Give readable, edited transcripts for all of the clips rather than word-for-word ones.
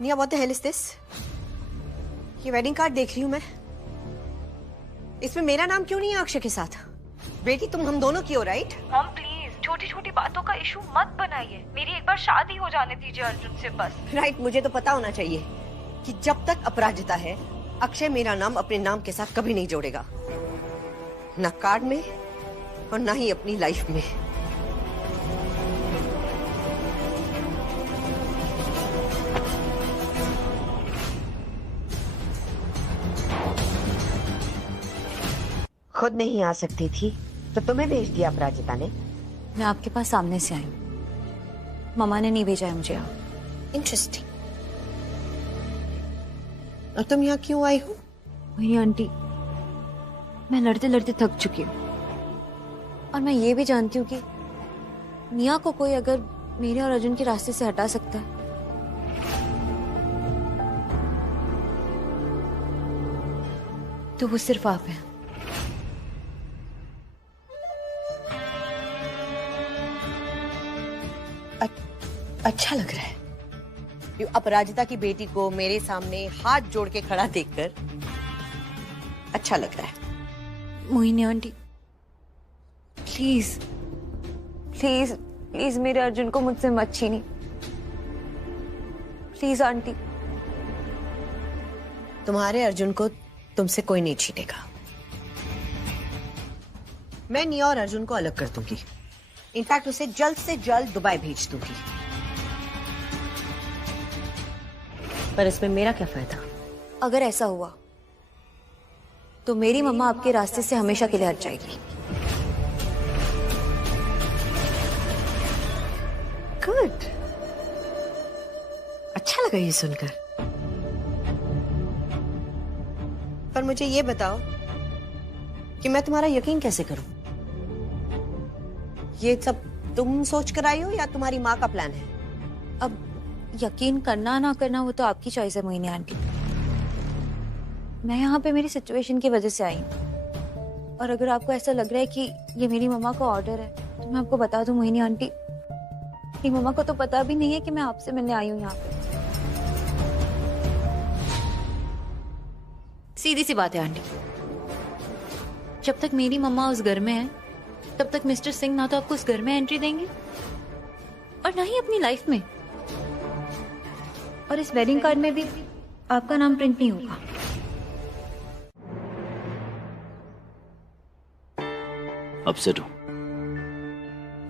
निया, what the hell is this? ये wedding card देख रही हूं मैं, इसमें मेरा नाम क्यों नहीं है अक्षय के साथ? बेटी तुम हम दोनों की हो, राइट? मॉम प्लीज छोटी छोटी बातों का इशू मत बनाइए। मेरी एक बार शादी हो जाने दीजिए अर्जुन से बस। राइट, मुझे तो पता होना चाहिए कि जब तक अपराजिता है अक्षय मेरा नाम अपने नाम के साथ कभी नहीं जोड़ेगा, ना कार्ड में और ना ही अपनी लाइफ में। खुद नहीं आ सकती थी तो तुम्हें भेज दिया अपराजिता ने? मैं आपके पास सामने से आई हूँ, मम्मा ने नहीं भेजा है मुझे यहाँ। इंटरेस्टिंग। और तुम यहाँ क्यों आई हो? वही आंटी, मैं लड़ते लड़ते थक चुकी हूँ और मैं ये भी जानती हूँ कि निया को कोई अगर मेरे और अर्जुन के रास्ते से हटा सकता है तो वो सिर्फ आप हैं। अच्छा लग रहा है ये अपराजिता की बेटी को मेरे सामने हाथ जोड़ के खड़ा देखकर अच्छा लग रहा है। Mohini aunty please please please मेरे अर्जुन को मुझसे मत छीनी, प्लीज आंटी। तुम्हारे अर्जुन को तुमसे कोई नहीं छीनेगा। मैं निया और अर्जुन को अलग कर दूंगी, इनफैक्ट उसे जल्द से जल्द दुबई भेज दूंगी। पर इसमें मेरा क्या फायदा? अगर ऐसा हुआ तो मेरी मम्मा आपके रास्ते से हमेशा के लिए हट जाएगी। गुड, अच्छा लगा ये सुनकर। पर मुझे ये बताओ कि मैं तुम्हारा यकीन कैसे करूं? ये सब तुम सोच कर आई हो या तुम्हारी माँ का प्लान है? अब यकीन करना ना करना वो तो आपकी चॉइस है मोहिनी आंटी। मैं यहाँ पे मेरी सिचुएशन की वजह से आई हूँ और अगर आपको ऐसा लग रहा है कि ये मेरी मम्मा का ऑर्डर है तो मैं आपको बता दूं मोहिनी आंटी, मेरी मम्मा को तो पता भी नहीं है कि मैं आपसे मिलने आई हूँ यहाँ पे। सीधी सी बात है आंटी, जब तक मेरी मम्मा उस घर में है तब तक मिस्टर सिंह ना तो आपको उस घर में एंट्री देंगे और ना ही अपनी लाइफ में, और इस वेडिंग कार्ड में भी आपका नाम प्रिंट नहीं होगा। अपसेट हो?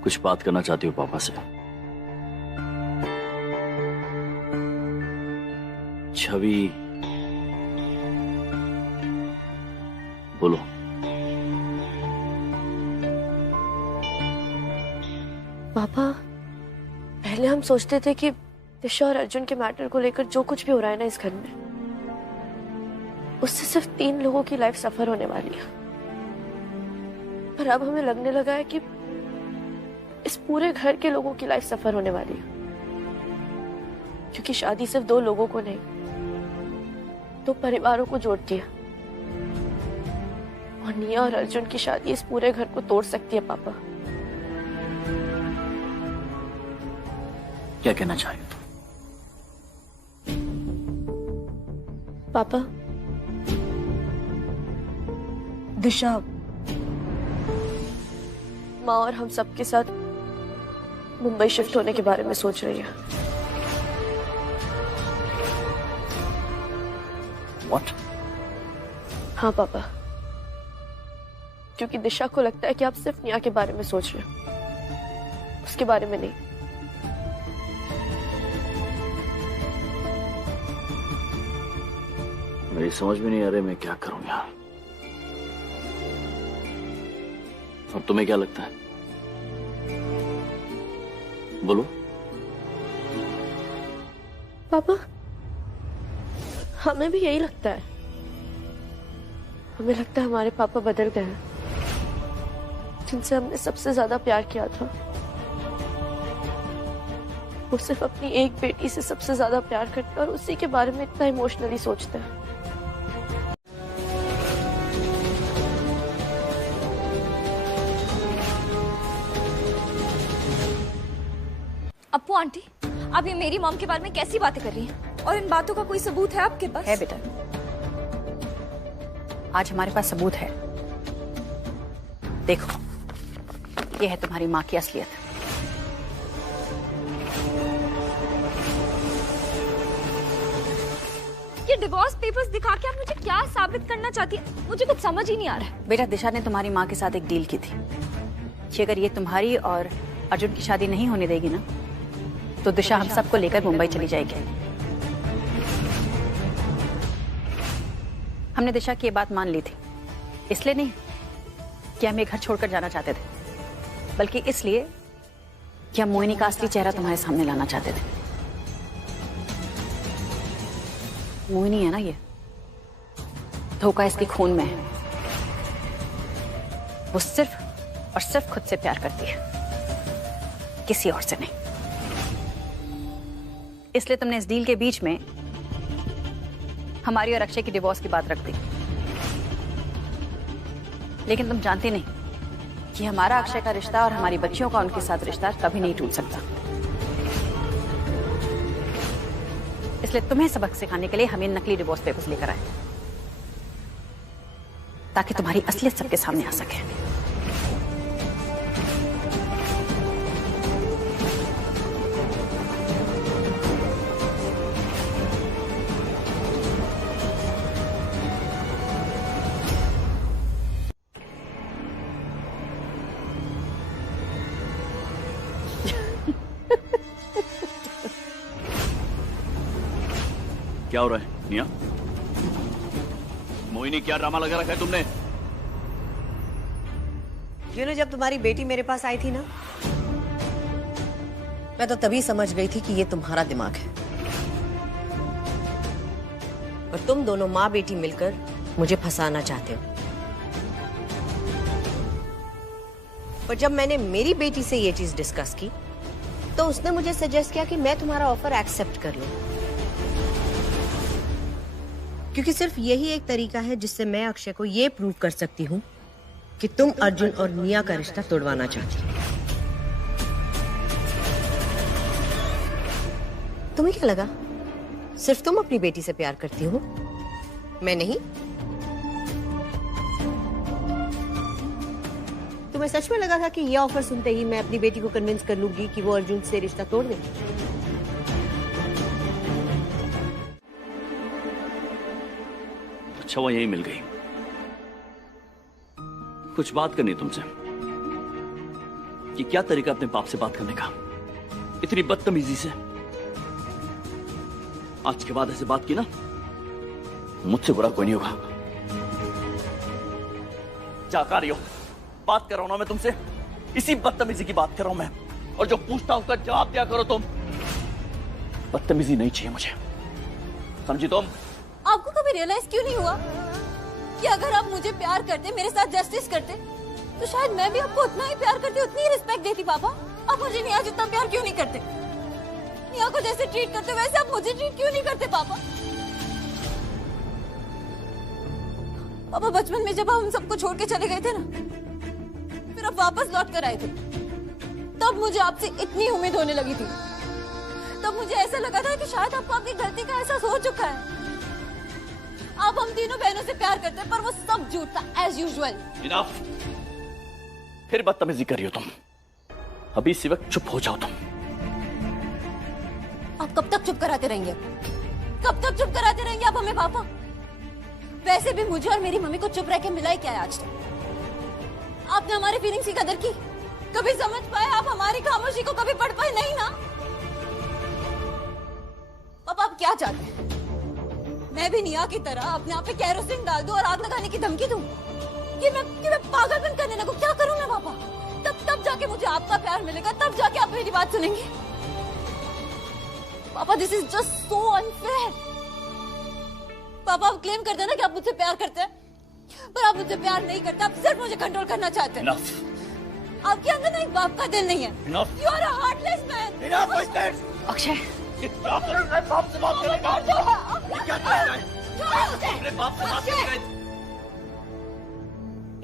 कुछ बात करना चाहती हो पापा से? छवि बोलो। पापा, पहले हम सोचते थे कि दिशा और अर्जुन के मैटर को लेकर जो कुछ भी हो रहा है ना इस घर में, उससे सिर्फ 3 लोगों की लाइफ सफर होने वाली है। पर अब हमें लगने लगा है कि इस पूरे घर के लोगों की लाइफ सफर होने वाली है, क्योंकि शादी सिर्फ 2 लोगों को नहीं 2 परिवारों को जोड़ती है और निया और अर्जुन की शादी इस पूरे घर को तोड़ सकती है। पापा, क्या कहना चाहे तुम? पापा, दिशा माँ और हम सबके साथ मुंबई शिफ्ट होने के बारे में सोच रही है। What? हाँ पापा, क्योंकि दिशा को लगता है कि आप सिर्फ निया के बारे में सोच रहे हो, उसके बारे में नहीं। मेरी समझ में नहीं आ रही मैं क्या करूं यार। और तुम्हें क्या लगता है? बोलो। पापा, हमें भी यही लगता है। हमें लगता है हमारे पापा बदल गए हैं, जिनसे हमने सबसे ज्यादा प्यार किया था। वो सिर्फ अपनी एक बेटी से सबसे ज्यादा प्यार करते हैं और उसी के बारे में इतना इमोशनली सोचते हैं। अप्पू आंटी, आप ये मेरी मॉम के बारे में कैसी बातें कर रही हैं? और इन बातों का कोई सबूत है आपके पास? है बेटा, आज हमारे पास सबूत है। देखो, ये है तुम्हारी माँ की असलियत। ये डिवोर्स पेपर्स दिखा के आप मुझे क्या साबित करना चाहती है? मुझे कुछ समझ ही नहीं आ रहा है। बेटा, दिशा ने तुम्हारी माँ के साथ एक डील की थी कि अगर ये तुम्हारी और अर्जुन की शादी नहीं होने देगी ना, तो दिशा हम सबको लेकर मुंबई चली जाएगी। हमने दिशा की ये बात मान ली थी, इसलिए नहीं कि हम ये घर छोड़कर जाना चाहते थे, बल्कि इसलिए कि हम मोहिनी का असली चेहरा तुम्हारे सामने लाना चाहते थे। मोहिनी है ना, ये धोखा इसके खून में है। वो सिर्फ और सिर्फ खुद से प्यार करती है, किसी और से नहीं। इसलिए तुमने इस डील के बीच में हमारी और अक्षय की डिवोर्स की बात रख दी। लेकिन तुम जानती नहीं कि हमारा अक्षय का रिश्ता और हमारी बच्चियों का उनके साथ रिश्ता कभी नहीं टूट सकता। इसलिए तुम्हें सबक सिखाने के लिए हम इन नकली डिवोर्स पेपर्स लेकर आए, ताकि तुम्हारी असलियत सबके सामने आ सके। क्या हो रहा है निया? मोहिनी, क्या ड्रामा लगा रखा है तुमने? जब तुम्हारी बेटी मेरे पास आई थी ना, मैं तो तभी समझ गई थी कि ये तुम्हारा दिमाग है और तुम दोनों माँ बेटी मिलकर मुझे फंसाना चाहते हो। पर जब मैंने मेरी बेटी से ये चीज डिस्कस की, तो उसने मुझे सजेस्ट किया कि मैं तुम्हारा ऑफर एक्सेप्ट कर लूं, क्योंकि सिर्फ यही एक तरीका है जिससे मैं अक्षय को ये प्रूव कर सकती हूँ कि तुम अर्जुन और निया का रिश्ता तोड़वाना चाहती हो। तुम्हें क्या लगा सिर्फ तुम अपनी बेटी से प्यार करती हो, मैं नहीं? तुम्हें सच में लगा था कि ये ऑफर सुनते ही मैं अपनी बेटी को कन्विंस कर लूंगी कि वो अर्जुन से रिश्ता तोड़ दे? अच्छा, वो यही मिल गई। कुछ बात करनी तुमसे कि क्या तरीका अपने बाप से बात करने का, इतनी बदतमीजी से। आज के बाद ऐसे बात की ना, मुझसे बुरा कोई नहीं होगा। क्या कर रही हो? बात कर रहा हूं ना मैं तुमसे, इसी बदतमीजी की बात कर रहा हूं मैं, और जो पूछता हूं उसका जवाब दिया करो तुम। बदतमीजी नहीं चाहिए मुझे, समझी तुम? आपको कभी रियलाइज क्यों नहीं हुआ कि अगर आप मुझे प्यार करते, मेरे साथ जस्टिस करते, तो शायद मैं भी आपको उतना ही प्यार करती, उतनी ही रिस्पेक्ट देती। पापा, आप मुझे निया जितना प्यार क्यों नहीं करते? निया को जैसे ट्रीट करते वैसे आप मुझे ट्रीट क्यों नहीं करते? पापा, पापा बचपन में जब हम सबको छोड़ के चले गए थे ना, फिर आप वापस लौट कर आए थे, तब मुझे आपसे इतनी उम्मीद होने लगी थी। तब मुझे ऐसा लगा था कि शायद आपको आपकी गलती का एहसास हो चुका है। आप हम तीनों बहनों से प्यार करते हैं, पर वो सब झूठ था, एज यूजुअल। इनफ। फिर बदतमीजी कर रही हो तुम। अभी इसी वक्त चुप हो जाओ तुम। आप कब तक चुप कराते रहेंगे? कब तक चुप कराते रहेंगे आप हमें? पापा, वैसे भी मुझे और मेरी मम्मी को चुप रह के मिला ही क्या है आज तक? आपने हमारी फीलिंग्स की कदर की? कभी समझ पाए आप हमारी खामोशी को? कभी पढ़ पाए? नहीं ना। पापा, आप क्या चाहते हैं? मैं भी निया की तरह अपने आप पे केरोसिन डाल दूं और आग लगाने की धमकी दूं? कि मैं पागलपन करने लगूं? क्या करूं मैं पापा? तब जाके मुझे आपका प्यार मिलेगा, तब जाके आप मेरी बात सुनेंगे। पापा, this is just so unfair. पापा, आप क्लेम करते हैं ना कि आप मुझसे प्यार करते हैं, पर आप मुझसे प्यार नहीं करते, आप सिर्फ मुझे कंट्रोल करना चाहते हैं। Enough. आपके अंदर ना एक बाप का दिल नहीं है। Enough. You are a heartless man. Enough is this. Akshay, क्या करूं मैं बाप से बात करने का? क्या कर रहा है? अपने बाप से बात करने का?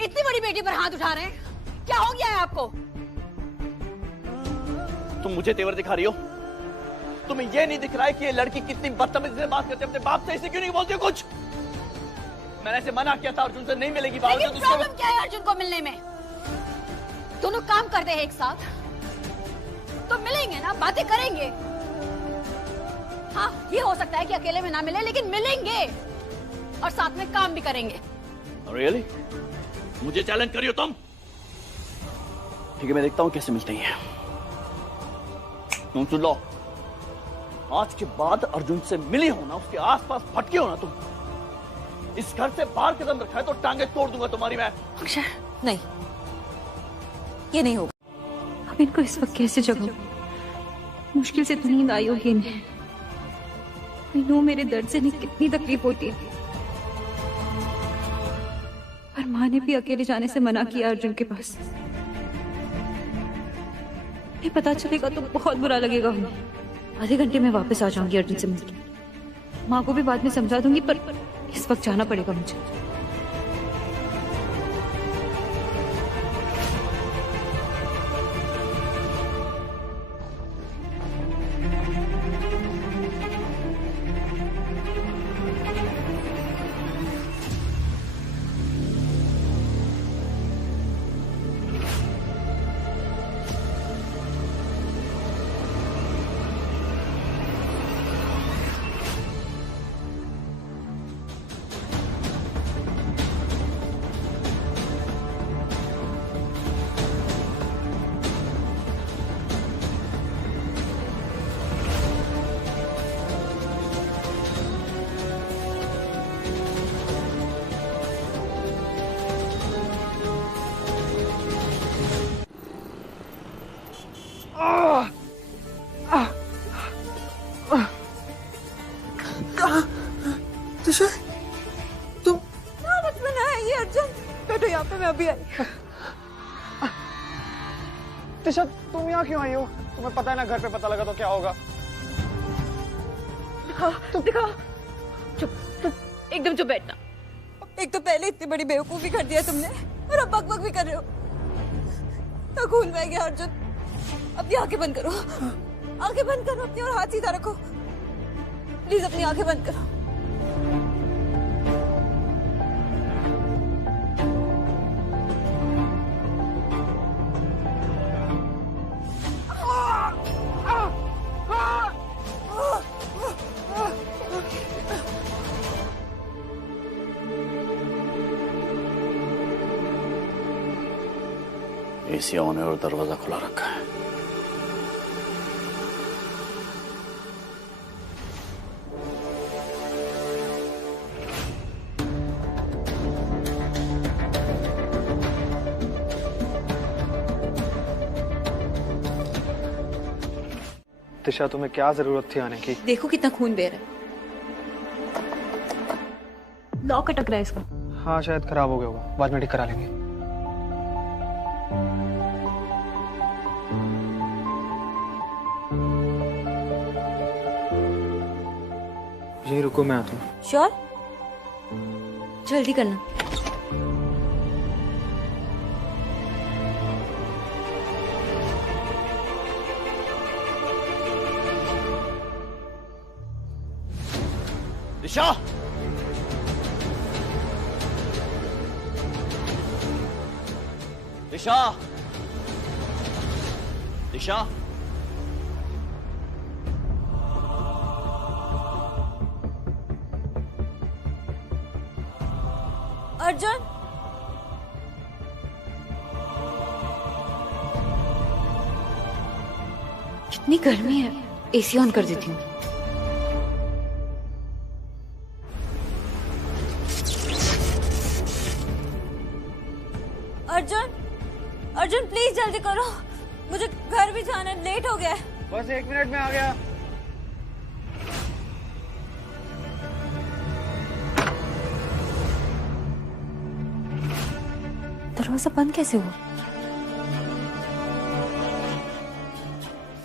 इतनी बड़ी बेटी पर हाथ उठा रहे हैं, क्या हो गया है आपको? तुम मुझे तेवर दिखा रही हो? तुम्हें ये नहीं दिख रहा है कि ये लड़की कितनी बदतमीजी से बात करती है अपने बाप से? इसे क्यों नहीं बोलती हो कुछ? मैंने ऐसे मना किया था अर्जुन से नहीं मिलेगी बावजूद लेकिन प्रॉब्लम क्या है अर्जुन को मिलने में? दोनों काम करते हैं एक साथ, तो मिलेंगे ना, बातें करेंगे। हाँ, ये हो सकता है कि अकेले में ना मिले, लेकिन मिलेंगे और साथ में काम भी करेंगे। रियली? मुझे चैलेंज करियो तुम? ठीक है, मैं देखता हूँ कैसे मिलते हैं। तुम सुन लो, आज के बाद अर्जुन से मिली हो ना, उसके आसपास भटके हो ना तुम, इस घर से बाहर कदम रखा है तो टांगे तोड़ दूंगा तुम्हारी मैं। अक्षय, नहीं, ये नहीं होगा। अब इनको इस वक्त कैसे जगाऊं? मुश्किल से तो नींद आई होगी इन्हें। I know मेरे दर्द से इन्हें कितनी तकलीफ होती है, पर माँ ने भी अकेले जाने से मना किया अर्जुन के पास। नहीं पता चलेगा तो बहुत बुरा लगेगा उन्हें। आधे घंटे में वापस आ जाऊंगी अर्जुन से मिलकर। माँ को भी बाद में समझा दूंगी, पर इस वक्त जाना पड़ेगा मुझे। दिशा, तुम बचपन है ये अर्जुन। बैठो यहाँ पे, मैं अभी आई। दिशा, तुम यहाँ क्यों आई हो? तुम्हें पता है ना, घर पे पता लगा तो क्या होगा। दिखा, चुप, एकदम चुप बैठना। एक तो पहले इतनी बड़ी बेवकूफी कर दिया तुमने, और अब बक बक भी कर रहे हो। तो खून बह गया अर्जुन। अपनी आंखें बंद करो, आंखें बंद करो अपनी, और हाथ सीधा रखो। प्लीज अपनी आंखें बंद करो। एसी ऑन है और दरवाजा खुला रखा है। दिशा, तुम्हें क्या जरूरत थी आने की? देखो कितना खून बह रहा है। लॉक अटक रहा है इसका। हाँ, शायद खराब हो गया होगा, बाद में ठीक करा लेंगे। यहीं रुको, मैं आता हूँ। श्योर? जल्दी करना। दिशा, दिशा, दिशा, अर्जुन, कितनी गर्मी है, एसी ऑन कर देती हूँ। अर्जुन, अर्जुन प्लीज जल्दी करो, मुझे घर भी जाना है, लेट हो गया है। बस 1 मिनट में आ गया। दरवाजा बंद कैसे हुआ?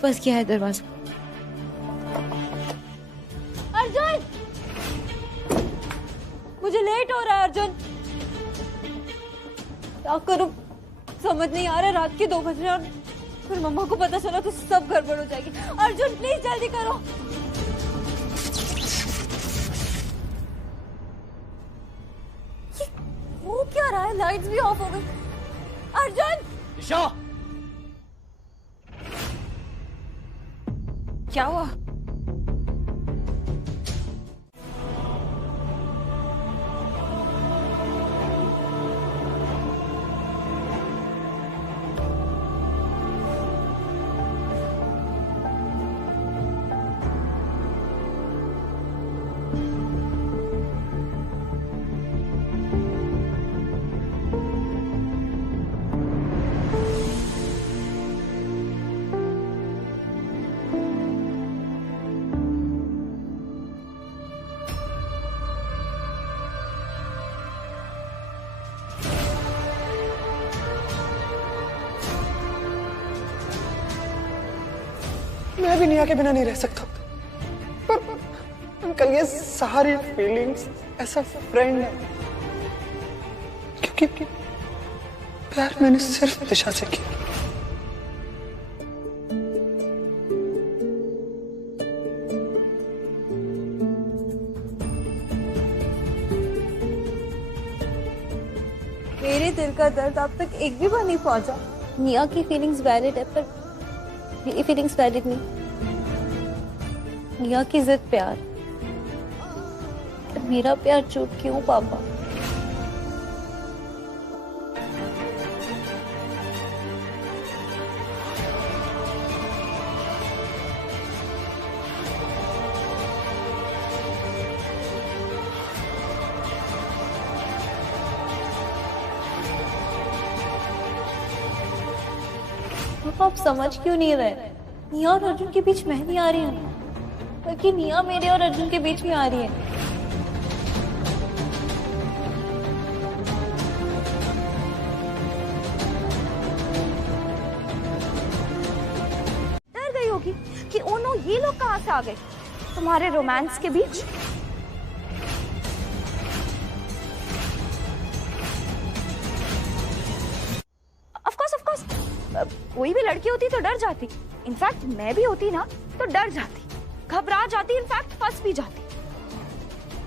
फंस गया है दरवाजा। अर्जुन, मुझे लेट हो रहा है अर्जुन। क्या करूं समझ नहीं आ रहा। रात के 2 बज रहे और फिर मम्मा को पता चला तो सब गड़बड़ हो जाएगी। अर्जुन प्लीज जल्दी करो। लाइट्स भी ऑफ हो गई। अर्जुन! दिशा! क्या हुआ? मैं भी नेहा के बिना नहीं रह सकता, पर अंकल ये सारी फीलिंग्स ऐसा फ्रेंड है, क्योंकि प्यार मैंने सिर्फ दिशा से किया। मेरे दिल का दर्द आप तक एक भी बार नहीं पहुंचा। निया की फीलिंग्स वैलिड है, पर मेरी फीलिंग्स वैलिड नहीं। निया की जिद प्यार, मेरा प्यार झूठ क्यों पापा? आप समझ क्यों नहीं रहे? निया और अर्जुन के बीच मैं नहीं आ रही हूँ, बल्कि निया मेरे और अर्जुन के बीच में आ रही है। डर गई होगी कि ओ नो, ये लोग कहाँ से आ गए तुम्हारे रोमांस के बीच। कोई भी लड़की होती तो डर जाती, इनफैक्ट मैं भी होती ना तो डर जाती, घबरा जाती, इनफैक्ट फंस भी जाती।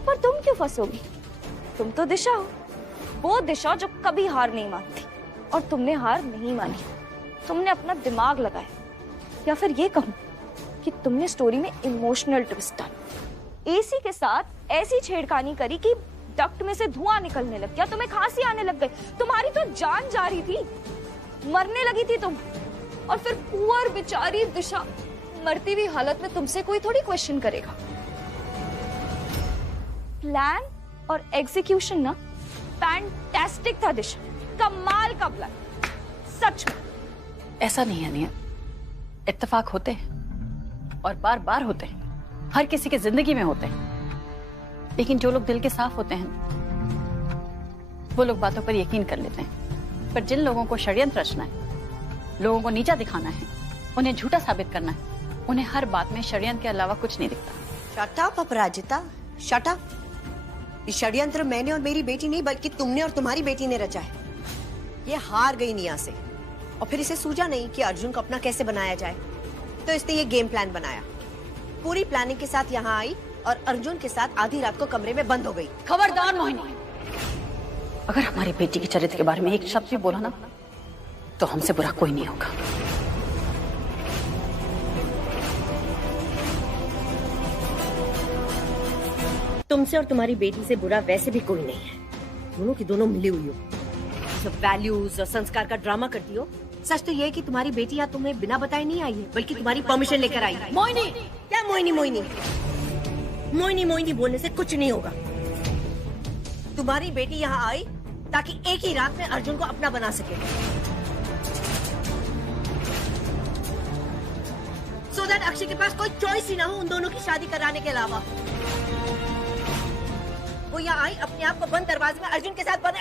पर तुम क्यों फंसोगी? तुम तो दिशा हो, वो दिशा जो कभी हार नहीं मानती, और तुमने हार नहीं मानी। तुमने अपना दिमाग लगाया, या फिर ये कहूं कि तुमने स्टोरी में इमोशनल ट्विस्ट डाला। एसी के साथ ऐसी छेड़खानी करी कि डक्ट में से धुआं निकलने लग गया, तुम्हें खांसी आने लग गई, तुम्हारी तो जान जा रही थी, मरने लगी थी तुम। और फिर पुअर बेचारी दिशा, मरती हुई हालत में तुमसे कोई थोड़ी क्वेश्चन करेगा। प्लान और एग्जीक्यूशन ना फैंटास्टिक था दिशा, कमाल का प्लान, सच में। ऐसा नहीं है निया, इत्तेफाक होते हैं और बार बार होते हैं, हर किसी की जिंदगी में होते हैं। लेकिन जो लोग दिल के साफ होते हैं वो लोग बातों पर यकीन कर लेते हैं। पर जिन लोगों को षड्यंत्र रचना है, लोगों को नीचा दिखाना है, उन्हें झूठा साबित करना है, उन्हें हर बात में षड्यंत्र के अलावा कुछ नहीं दिखता। शट अप अपराजिता, शट अप। ये षड्यंत्र मैंने और मेरी बेटी नहीं, बल्कि तुमने और तुम्हारी बेटी ने रचा है। ये हार गई निया से, और फिर इसे सूझा नहीं कि अर्जुन को अपना कैसे बनाया जाए, तो इसने ये गेम प्लान बनाया। पूरी प्लानिंग के साथ यहाँ आई और अर्जुन के साथ आधी रात को कमरे में बंद हो गई। खबरदार मोहिनी, अगर हमारी बेटी के चरित्र के बारे में एक शब्द भी बोला ना, तो हमसे बुरा कोई नहीं होगा। तुमसे और तुम्हारी बेटी से बुरा वैसे भी कोई नहीं है, दोनों की दोनों मिली हुई हो। जब वैल्यूज और संस्कार का ड्रामा करती हो। सच तो ये है कि तुम्हारी बेटी यहाँ तुम्हें बिना बताए नहीं आई है, बल्कि तुम्हारी परमिशन लेकर आई है। मोहिनी! क्या मोहिनी मोहिनी? मोहिनी मोहिनी बोलने से कुछ नहीं होगा। तुम्हारी बेटी यहाँ आई ताकि एक ही रात में अर्जुन को अपना बना सके, सो दैट अक्षय के पास कोई चॉइस ही ना हो उन दोनों की शादी कराने के अलावा। वो यहाँ आई अपने आप को बंद दरवाजे में अर्जुन के साथ बंद।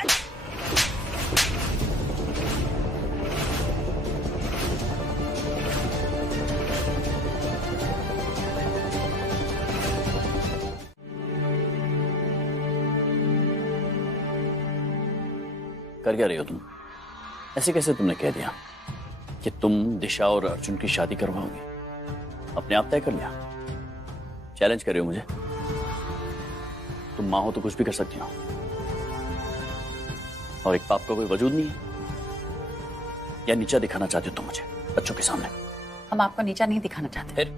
कर क्या रही हो तुम? ऐसे कैसे तुमने कह दिया कि तुम दिशा और अर्जुन की शादी करवाओगे? अपने आप तय कर लिया? चैलेंज कर रही हो मुझे? तुम माँ हो तो कुछ भी कर सकती हो। और एक बाप का कोई वजूद नहीं है? या नीचा दिखाना चाहते हो तुम मुझे बच्चों के सामने? हम आपको नीचा नहीं दिखाना चाहते। फिर?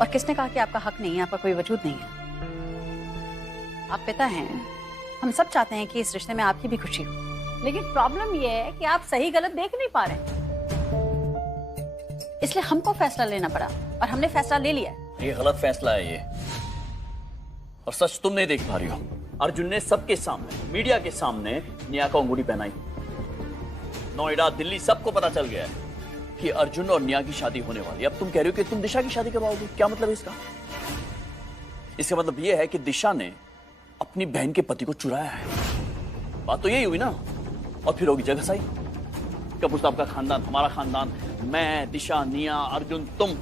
और किसने कहा कि आपका हक नहीं है, आपका कोई वजूद नहीं है? आप पिता हैं, हम सब चाहते हैं कि इस रिश्ते में आपकी भी खुशी हो, लेकिन प्रॉब्लम यह है कि आप सही गलत देख नहीं पा रहे, इसलिए हमको फैसला लेना पड़ा और हमने फैसला ले लिया। ये गलत फैसला है ये, और सच तुम नहीं देख पा रही हो। अर्जुन ने सबके सामने, मीडिया के सामने निया को अंगूठी पहनाई। नोएडा, दिल्ली, सबको पता चल गया है कि अर्जुन और निया की शादी होने वाली है। अब तुम कह रही हो कि तुम दिशा की शादी करवाओगी? क्या मतलब है इसका? इसका मतलब यह है कि दिशा ने अपनी बहन के पति को चुराया है। बात तो यही हुई ना। और फिर होगी जगह सही। क्या पूछता आपका खानदान, हमारा खानदान, मैं, दिशा, निया, अर्जुन, तुम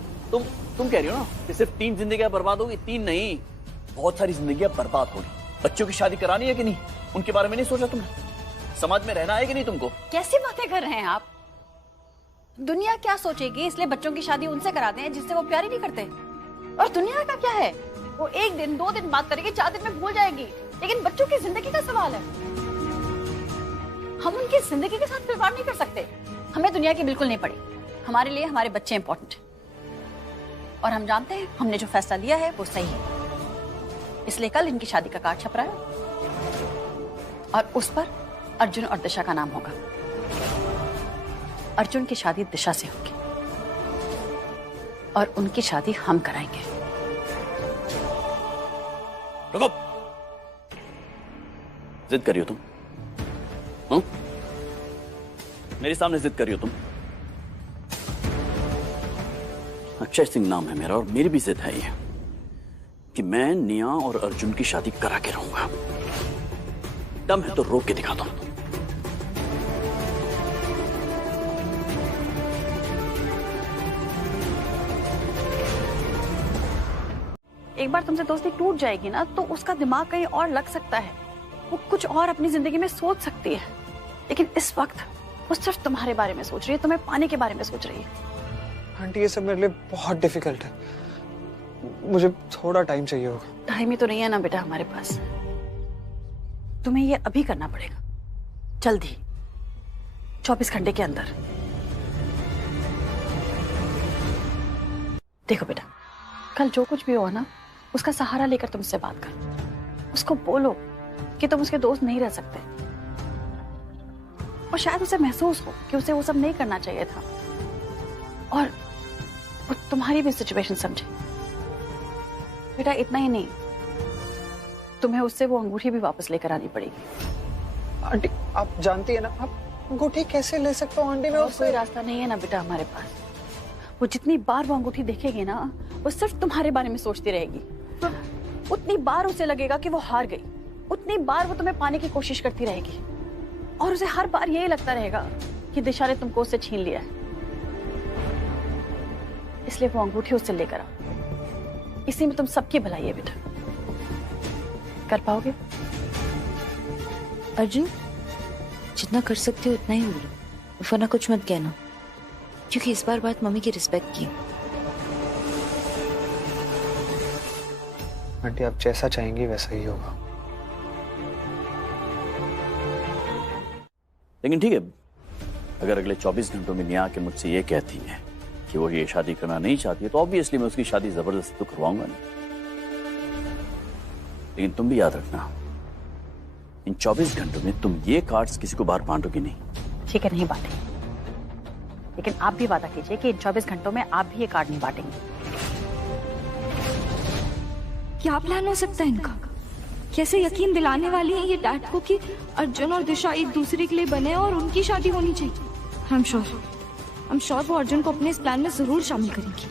कह रही हो ना कि सिर्फ 3 जिंदगियां बर्बाद होगी? 3 नहीं, बहुत सारी जिंदगियां बर्बाद होगी। बच्चों की शादी करानी है कि नहीं, उनके बारे में नहीं सोचा तुमने? समाज में रहना है कि नहीं तुमको? कैसी बातें कर रहे हैं आप? दुनिया क्या सोचेगी, इसलिए बच्चों की शादी उनसे कराते हैं जिससे वो प्यार ही नहीं करते। और दुनिया का क्या है, वो 1 दिन 2 दिन बात करेगी, 4 दिन में भूल जाएगी, लेकिन बच्चों की जिंदगी का सवाल है। हम उनकी जिंदगी के साथ खिलवाड़ नहीं कर सकते। हमें दुनिया की बिल्कुल नहीं पड़ी, हमारे लिए हमारे बच्चे इंपॉर्टेंट हैं। और हम जानते हैं हमने जो फैसला लिया है वो सही है, इसलिए कल इनकी शादी का कार्ड छप रहा है और उस पर अर्जुन और दिशा का नाम होगा। अर्जुन की शादी दिशा से होगी और उनकी शादी हम कराएंगे। रुको, जिद करियो तुम? मेरे सामने जिद करियो तुम? अक्षय सिंह नाम है मेरा और मेरी भी जिद है ये कि मैं निया और अर्जुन की शादी करा के रहूंगा। दम है तो रोक के दिखा दो। एक बार तुमसे दोस्ती टूट जाएगी ना तो उसका दिमाग कहीं और लग सकता है, वो कुछ और अपनी जिंदगी में सोच सकती है, लेकिन इस वक्त वो सिर्फ तुम्हारे बारे में सोच रही है, तुम्हें पाने के बारे में सोच रही है। आंटी ये सब मेरे लिए बहुत डिफिकल्ट है, मुझे थोड़ा टाइम चाहिए होगा। टाइम ही तो नहीं है ना बेटा हमारे पास, तुम्हें ये अभी करना पड़ेगा, जल्दी, 24 घंटे के अंदर। देखो बेटा, कल जो कुछ भी हो ना, उसका सहारा लेकर तुम उससे बात करो, उसको बोलो कि तुम उसके दोस्त नहीं रह सकते, और शायद उसे महसूस हो कि उसे वो सब नहीं करना चाहिए था, और वो तुम्हारी भी सिचुएशन समझे। बेटा इतना ही नहीं, तुम्हें उससे वो अंगूठी भी वापस लेकर आनी पड़ेगी। आंटी आप जानती है ना, आप अंगूठी कैसे ले सकते हो आंटी? मैं और कोई रास्ता नहीं है ना बेटा हमारे पास। वो जितनी बार वो अंगूठी देखेगी ना, वो सिर्फ तुम्हारे बारे में सोचती रहेगी, उतनी बार उसे लगेगा कि वो हार गई, उतनी बार वो तुम्हें पाने की कोशिश करती रहेगी, और उसे हर बार यही लगता रहेगा कि दिशा ने तुमको उससे छीन लिया है। इसलिए वो अंगूठी उससे लेकर आओ, इसी में तुम सबकी भलाई है बेटा। कर पाओगे? अर्जुन जितना कर सकते हो उतना ही बोलो, वरना कुछ मत कहना, क्योंकि इस बार बात मम्मी की रिस्पेक्ट की। आंटी आप जैसा चाहेंगी वैसा ही होगा। लेकिन ठीक है, अगर अगले 24 घंटों में निया के मुझसे ये कहती है कि वो ये शादी करना नहीं चाहती है, तो ऑब्वियसली मैं उसकी शादी जबरदस्ती तो करवाऊंगा नहीं। लेकिन तुम भी याद रखना, इन 24 घंटों में तुम ये कार्ड्स किसी को बाहर बांटोगी नहीं। ठीक है, नहीं बांटेंगे, लेकिन आप भी वादा कीजिए कि इन 24 घंटों में आप भी ये कार्ड नहीं बांटेंगे। क्या प्लान हो सकता है इनका? कैसे यकीन दिलाने वाली है ये डैड को कि अर्जुन और दिशा एक दूसरे के लिए बने और उनकी शादी होनी चाहिए? आई एम श्योर वो अर्जुन को अपने इस प्लान में जरूर शामिल करेंगी।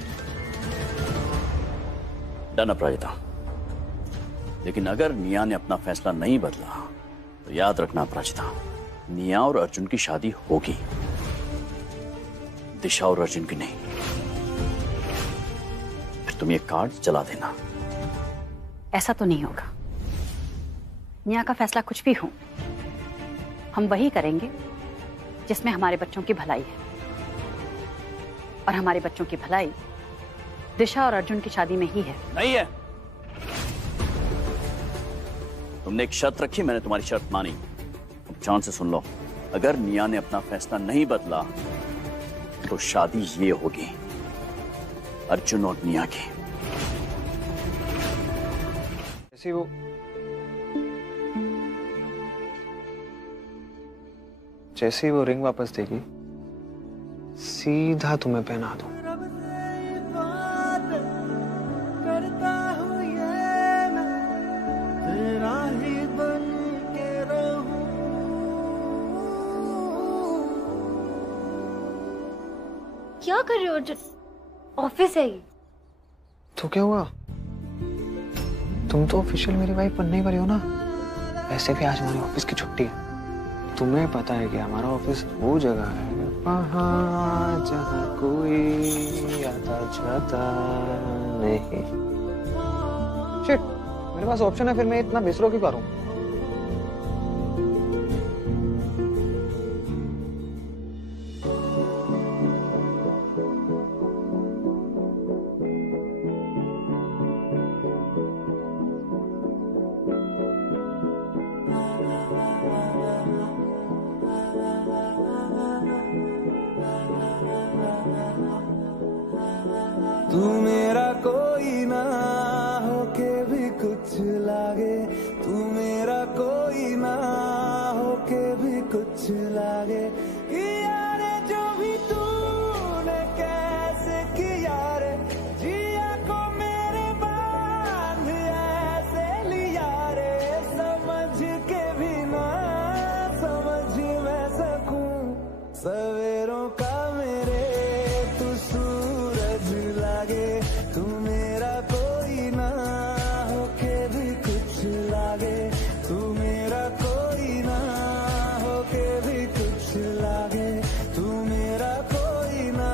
डन अपराजिता, लेकिन अगर निया ने अपना फैसला नहीं बदला तो याद रखना अपराजिता, निया और अर्जुन की शादी होगी, दिशा और अर्जुन की नहीं। फिर तुम ये कार्ड जला देना। ऐसा तो नहीं होगा, निया का फैसला कुछ भी हो, हम वही करेंगे जिसमें हमारे बच्चों की भलाई है, और हमारे बच्चों की भलाई दिशा और अर्जुन की शादी में ही है। नहीं है। तुमने एक शर्त रखी, मैंने तुम्हारी शर्त मानी, अब ध्यान से सुन लो, अगर निया ने अपना फैसला नहीं बदला तो शादी ये होगी अर्जुन और निया की। जैसे ही वो रिंग वापस देगी सीधा तुम्हें पहना दूं। क्या कर रहे हो अर्जुन? ऑफिस है ये। तो क्या हुआ? तुम तो ऑफिशियल मेरी वाइफ बनने ही वाली हो ना। वैसे भी आज हमारे ऑफिस की छुट्टी है। तुम्हें पता है कि हमारा ऑफिस वो जगह है वहाँ जहाँ कोई आता जाता नहीं। शिट, मेरे पास ऑप्शन है, फिर मैं इतना बेसरो क्यों करूँ? तू मेरा कोई ना होके भी कुछ लागे, तू मेरा कोई ना होके भी कुछ लागे। किया रे जो भी तूने कैसे किया रे, जिया को मेरे बांध ऐसे लिया रे। समझ के भी ना समझ मैं सकूं सवेरों का मेरे तू सूरज लागे। तू मेरा कोई ना होके भी कुछ लागे, तू मेरा कोई ना होके भी कुछ लागे, तू मेरा कोई ना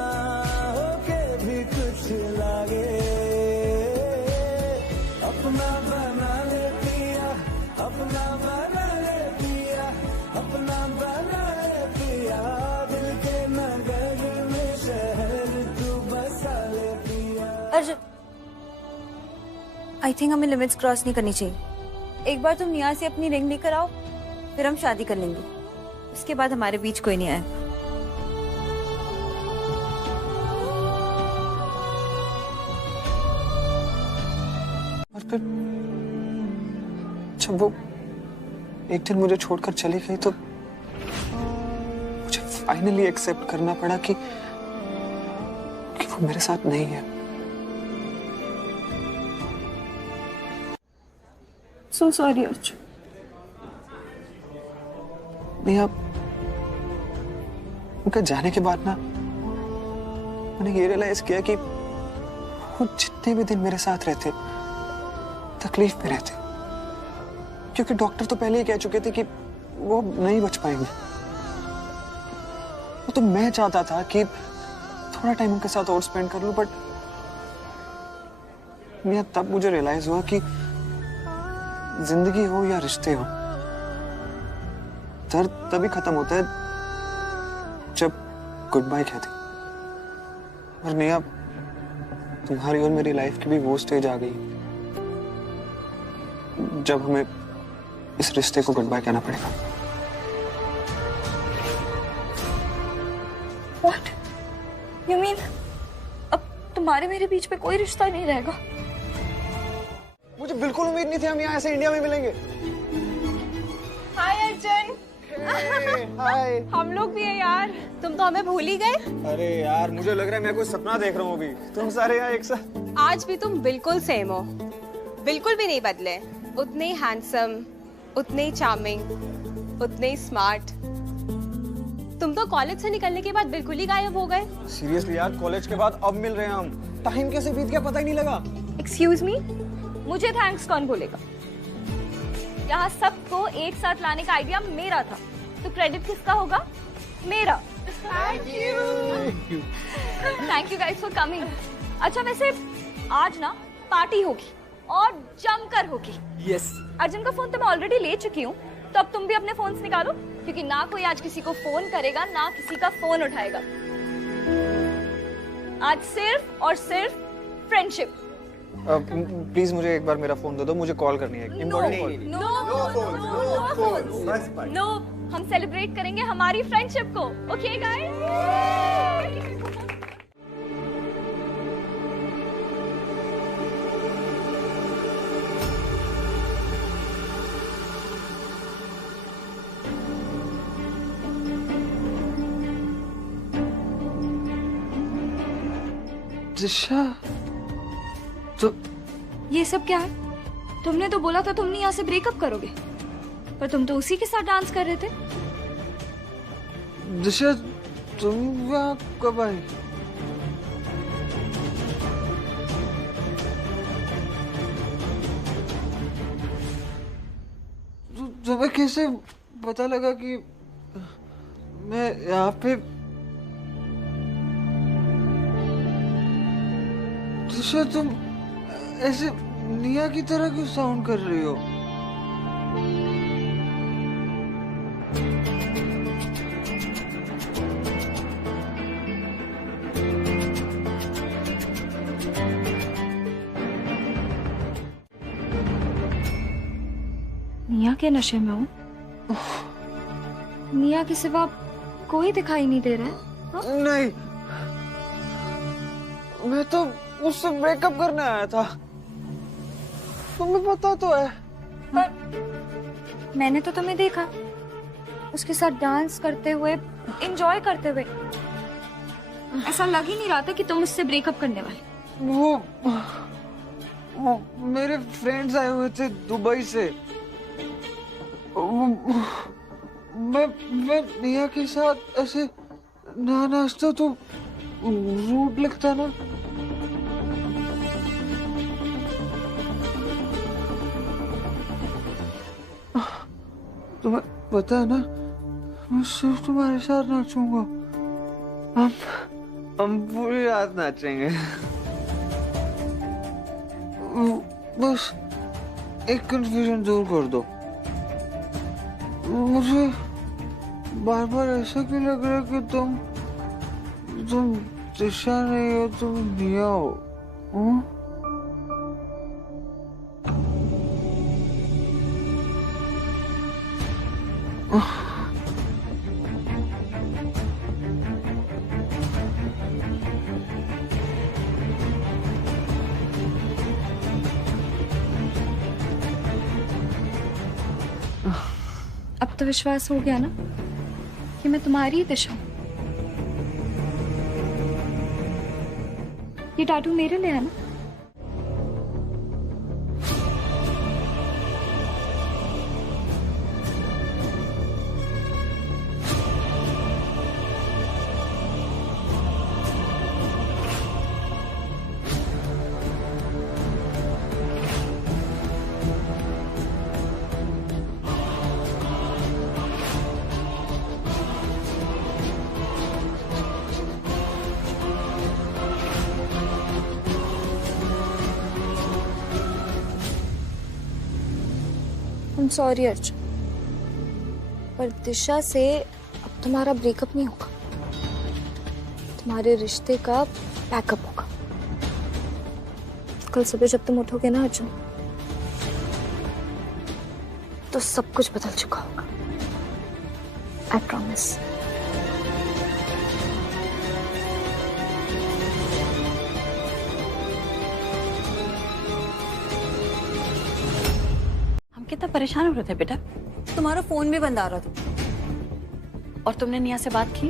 होके भी कुछ लागे। अपना बना ले पिया, अपना बना ले पिया, अपना बना ले पिया। दिल के नगर में शहर तू बसा ले पिया। अर्जुन, आई थिंक हमें लिमिट्स क्रॉस नहीं करनी चाहिए। एक बार तुम निया से अपनी रिंग लेकर आओ, फिर हम शादी कर लेंगे। उसके बाद हमारे बीच कोई नहीं आएगा। और फिर जब वो एक दिन मुझे छोड़कर चली गई तो मुझे फाइनली एक्सेप्ट करना पड़ा कि वो मेरे साथ नहीं है। So sorry Arjun. नहीं, अब उनका जाने के बाद ना मैंने ये रियलाइज किया कि वो जितने भी दिन मेरे साथ रहते तकलीफ में रहते, क्योंकि डॉक्टर तो पहले ही कह चुके थे कि वो नहीं बच पाएंगे। तो मैं चाहता था कि थोड़ा टाइम उनके साथ और स्पेंड कर लूं, बट तब मुझे रियलाइज हुआ कि जिंदगी हो या रिश्ते हो, दर्द तभी खत्म होता है जब गुड बाय कहते। और निया, तुम्हारी और मेरी लाइफ की भी वो स्टेज आ गई जब हमें इस रिश्ते को गुड बाय कहना पड़ेगा। What? You mean अब तुम्हारे मेरे बीच में कोई रिश्ता नहीं रहेगा? मुझे बिल्कुल उम्मीद नहीं थी हम यहाँ ऐसे इंडिया में मिलेंगे। हाय अर्जुन। हाय। हम लोग भी है यार, तुम तो हमें भूल ही गए। अरे यार, मुझे लग रहा है मैं कोई सपना देख रहा हूँ अभी। तुम सारे यहाँ एक साथ। आज भी तुम बिल्कुल सेम हो, बिल्कुल भी नहीं बदले। उतने ही हैंडसम, उतने ही चार्मिंग, उतने ही स्मार्ट। तुम तो कॉलेज से निकलने के बाद बिल्कुल ही गायब हो गए। सीरियसली यार, कॉलेज के बाद अब मिल रहे हैं हम। टाइम कैसे बीत गया पता ही नहीं लगा। एक्सक्यूज मी, मुझे थैंक्स कौन बोलेगा? यहाँ सबको एक साथ लाने का आइडिया मेरा था, तो क्रेडिट किसका होगा? मेरा। Thank you guys for coming. अच्छा वैसे आज ना पार्टी होगी और जमकर होगी। यस। अर्जुन का फोन तो मैं ऑलरेडी ले चुकी हूँ, तो अब तुम भी अपने फोन्स निकालो, क्योंकि ना कोई आज किसी को फोन करेगा ना किसी का फोन उठाएगा। आज सिर्फ और सिर्फ फ्रेंडशिप। प्लीज मुझे एक बार मेरा फोन दे दो, मुझे कॉल करनी है। नो हम सेलिब्रेट करेंगे हमारी फ्रेंडशिप को। Okay guys? दिशा, तो ये सब क्या है? तुमने तो बोला था तुमने यहाँ से ब्रेकअप करोगे, पर तुम तो उसी के साथ डांस कर रहे थे। दिशा, तुम यहाँ कब आई? तुम्हें कैसे पता लगा कि मैं यहाँ पे? दिशा, तुम ऐसे निया की तरह क्यों साउंड कर रही हो? निया के नशे में हूँ? निया के सिवा कोई दिखाई नहीं दे रहा है? हाँ? नहीं, मैं तो उससे ब्रेकअप करने आया था, तुम्हें पता तो है। पर मैंने तो तुम्हें देखा उसके साथ डांस करते हुए, एंजॉय करते हुए। ऐसा लग ही नहीं रहा था कि तुम उससे ब्रेकअप करने वाले। वो मेरे फ्रेंड्स आए हुए थे दुबई से। मैं निया के साथ ऐसे ना नाचता तो रूड लगता ना। तुम्हें पता है ना, मैं सिर्फ तुम्हारे साथ नाचूंगा। हम पूरी रात नाचेंगे। बस एक कंफ्यूजन दूर कर दो। मुझे बार बार ऐसा क्यों लग रहा है कि तुम दिशा नहीं हो, तुम निया हो। अब तो विश्वास हो गया ना कि मैं तुम्हारी ही दिशा हूं। ये टैटू मेरे लिए है ना? सॉरी अर्जुन, पर दिशा से अब तुम्हारा ब्रेकअप नहीं होगा, तुम्हारे रिश्ते का पैकअप होगा। कल सुबह जब तुम उठोगे ना अर्जुन, तो सब कुछ बदल चुका होगा। I promise. कितना परेशान हो रहे थे बेटा? तुम्हारा फोन भी बंद आ रहा था। और तुमने निया से बात की?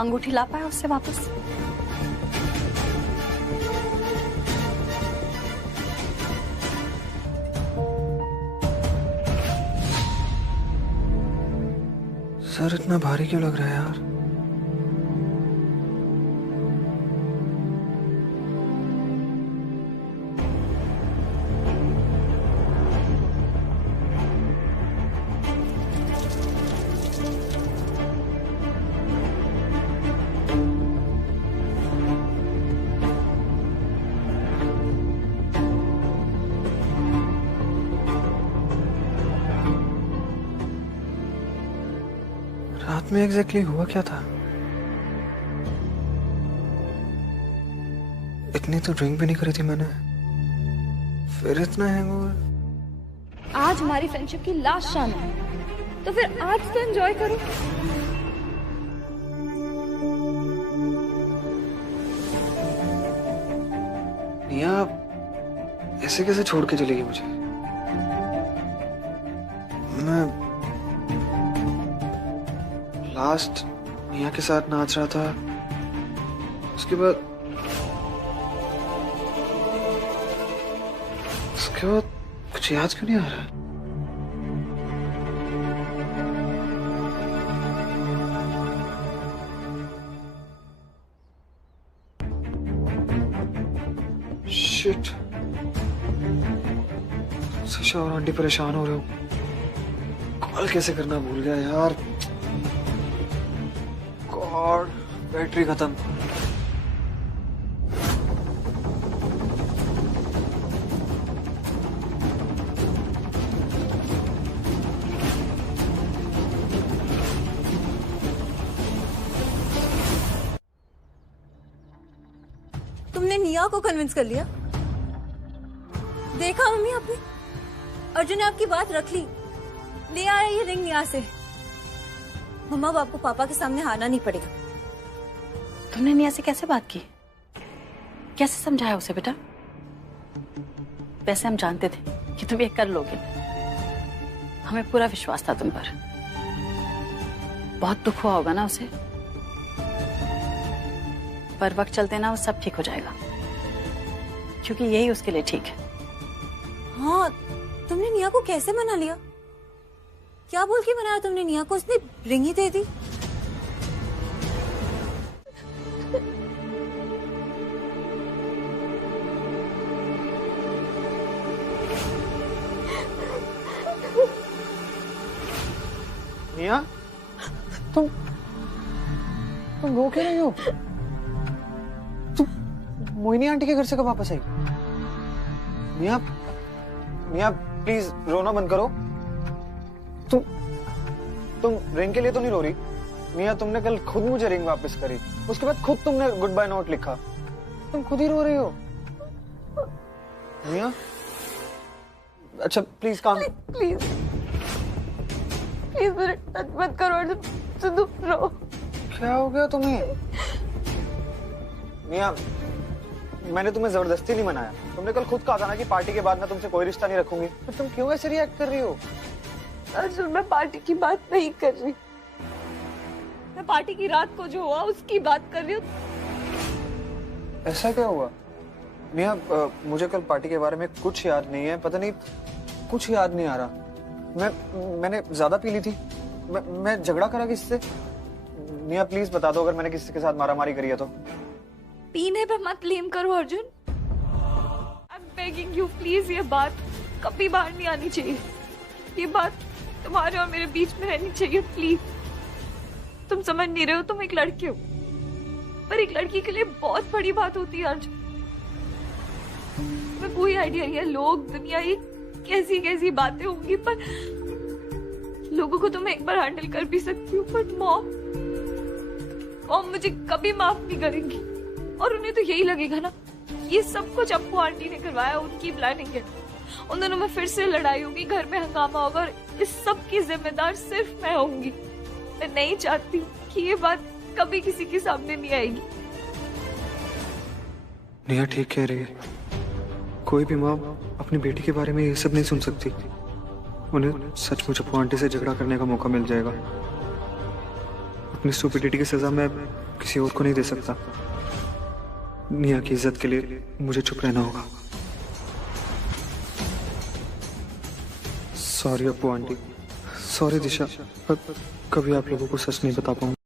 अंगूठी ला पाया उससे वापस? सर इतना भारी क्यों लग रहा है यार? रात में एग्जैक्टली हुआ क्या था? इतनी तो ड्रिंक भी नहीं करी थी मैंने, फिर इतना हैंगओवर। आज हमारी फ्रेंडशिप की लास्ट शाम है। तो फिर आज तो एंजॉय करो। निया ऐसे कैसे छोड़ के चलेगी मुझे? मैं लास्ट निया के साथ नाच रहा था, उसके बाद कुछ याद क्यों नहीं आ रहा? शिट, सशा और आंटी परेशान हो रहे हो। कॉल कैसे करना भूल गया यार। गॉड, बैटरी खत्म। तुमने निया को कन्विंस कर लिया? देखा मम्मी आपने, अर्जुन ने आपकी बात रख ली, ले आया ये रिंग निया से। मम्मा अब आपको पापा के सामने हारना नहीं पड़ेगा। तुमने निया से कैसे बात की, कैसे समझाया उसे बेटा? वैसे हम जानते थे कि तुम ये कर लोगे, हमें पूरा विश्वास था तुम पर। बहुत दुख हुआ होगा ना उसे, पर वक्त चलते ना वो सब ठीक हो जाएगा, क्योंकि यही उसके लिए ठीक है। हाँ, तुमने निया को कैसे मना लिया? क्या बोल के मनाया तुमने निया को? उसने रिंग ही दे दी। निया, तुम रो क्यों रही हो? तुम मोहिनी आंटी के घर से कब वापस आई? निया, निया प्लीज रोना बंद करो। तुम रिंग के लिए तो नहीं रो रही? निया, तुमने कल खुद मुझे रिंग वापस करी, उसके बाद खुद तुमने गुड बाय नोट लिखा, तुम खुद ही रो रही हो। निया, अच्छा प्लीज काम। प्लीज प्लीज मेरे टच मत करो अर्जुन, तुम रो। क्या हो गया तुम्हें? निया, मैंने तुम्हें जबरदस्ती नहीं मनाया। तुमने कल खुद कहा था ना कि पार्टी के बाद मैं तुमसे कोई रिश्ता नहीं रखूंगी, तो तुम क्यों ऐसे रिएक्ट कर रही हो? अर्जुन, मैं पार्टी की बात नहीं कर रही, मैं पार्टी की रात को जो हुआ उसकी बात कर रही हूँ। ऐसा क्या हुआ? निया, मुझे कल पार्टी के बारे में कुछ याद नहीं है, पता नहीं कुछ याद नहीं आ रहा। मैंने ज्यादा पी ली थी। मैं झगड़ा करा किससे? निया प्लीज बता दो अगर मैंने किसी के साथ मारामारी करी है तो। पीने पे मत ब्लेम करो Arjun. I am begging you, please ये बात कभी बाहर नहीं आनी चाहिए। ये बात तुम्हारे और मेरे बीच में रहनी चाहिए, प्लीज। तुम समझ नहीं रहे हो, तुम एक लड़के हो, पर एक लड़की के लिए बहुत बड़ी बात होती है अर्जुन। तुम्हें कोई आइडिया नहीं है, लोग, दुनिया, ये कैसी कैसी बातें होंगी, पर लोगों को तो मैं एक बार हैंडल कर भी सकती हूँ, पर मॉम मुझे कभी माफ नहीं करेंगी। और उन्हें तो यही लगेगा ना, ये सब कुछ अप्पू आंटी ने करवाया, उनकी प्लानिंग है। उन दोनों में फिर से लड़ाई होगी, घर में हंगामा होगा, और इस सब की जिम्मेदार सिर्फ मैं होंगी। मैं नहीं चाहती कि ये बात कभी किसी के सामने नहीं आएगी। निया ठीक कह रही है, कोई भी माँ अपनी बेटी के बारे में ये सब नहीं सुन सकती। उन्हें सचमुच अप्पू आंटी से झगड़ा करने का मौका मिल जाएगा। अपनी स्टूपिडिटी की सजा मैं किसी और को नहीं दे सकता। निया की इज्जत के लिए मुझे चुप रहना होगा। सॉरी अप्पू आंटी, सॉरी दिशा, कभी आप लोगों को सच नहीं बता पाऊंगा।